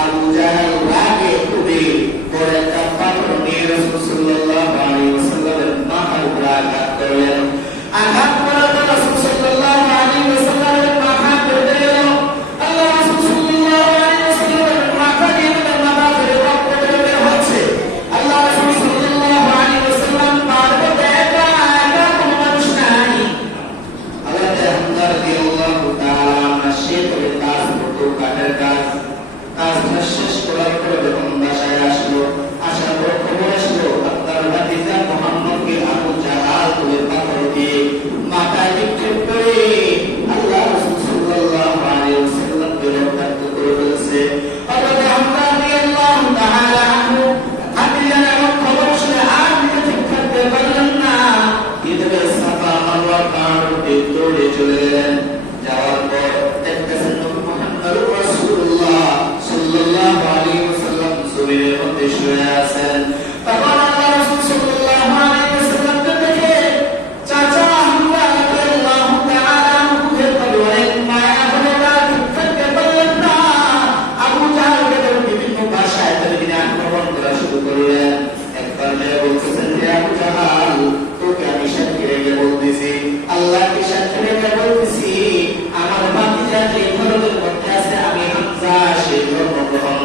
আবু জাহেল রাগে খুবই বড় একটা পাথর নিয়ে রাসূল সাল্লাল্লাহু আলাইহি ওয়াসাল্লামের মাথার উপর আঘাত করলেন। আঘাত করার পর রাসূল সাল্লাল্লাহু আলাইহি ওয়াসাল্লামের মাথা ফেটে গেল। আল্লাহ রাসূল সাল্লাল্লাহু আলাইহি ওয়াসাল্লামের মাথা দিয়ে মাথা ফেটে রক্ত বের হচ্ছে। আল্লাহ রাসূল সাল্লাল্লাহু আলাইহি ওয়াসাল্লাম পারবত একা একা কোনো মানুষ নাই। আল্লাহ হামজা রাদিয়াল্লাহু তাআলা সে করে কাজ করতে কাটের কাজটা শেষ করার পরে যখন বাসায় আসলো, আসার পর খবর আসলো আপনার ভাতিজা মুহাম্মদকে আবু জাহাল তুলে পাথর দিয়ে মাথায় নিক্ষেপ করে আল্লাহ রাসূল সাল্লাল্লাহু আলাইহি ওয়াসাল্লামকে রক্তাক্ত করে ফেলেছে। হযরত হামজা রাদিয়াল্লাহু তাআলা আনহু ভাতিজার এমন খবর শুনে আর নিজে ঠিক থাকতে পারলেন না, এদিকে সাফা মারওয়া পাহাড়ে দৌড়ে চলে গেলেন। যাওয়ার পর দেখতেছেন নবী মুহাম্মদ রাসূলুল্লাহ সাল্লাল্লাহু আলাইহি ওয়াসাল্লাম জমিনের মধ্যে শুয়ে আছেন। তখন আল্লাহ রাসূল সাল্লাল্লাহু আলাইহি ওয়াসাল্লামকে দেখে চাচা হামজা রাদিয়াল্লাহু তাআলা আনহুকে অনেক মায়া হলো, তার ঠিক থাকতে পারলেন না। আবু জাহেলকে বিভিন্ন ভাষায় তিনি আক্রমণ করা শুরু করলেন। একবার মেয়ে বলতেছেন, হে আবু জাহাল, তোকে আমি সাক্ষী রেখে বলতেছি, আল্লাহকে সাক্ষী রেখে বলতেছি, আমার ভাতিজা যে ধর্মের মধ্যে আছে আমি হামজা সেই ধর্ম গ্রহণ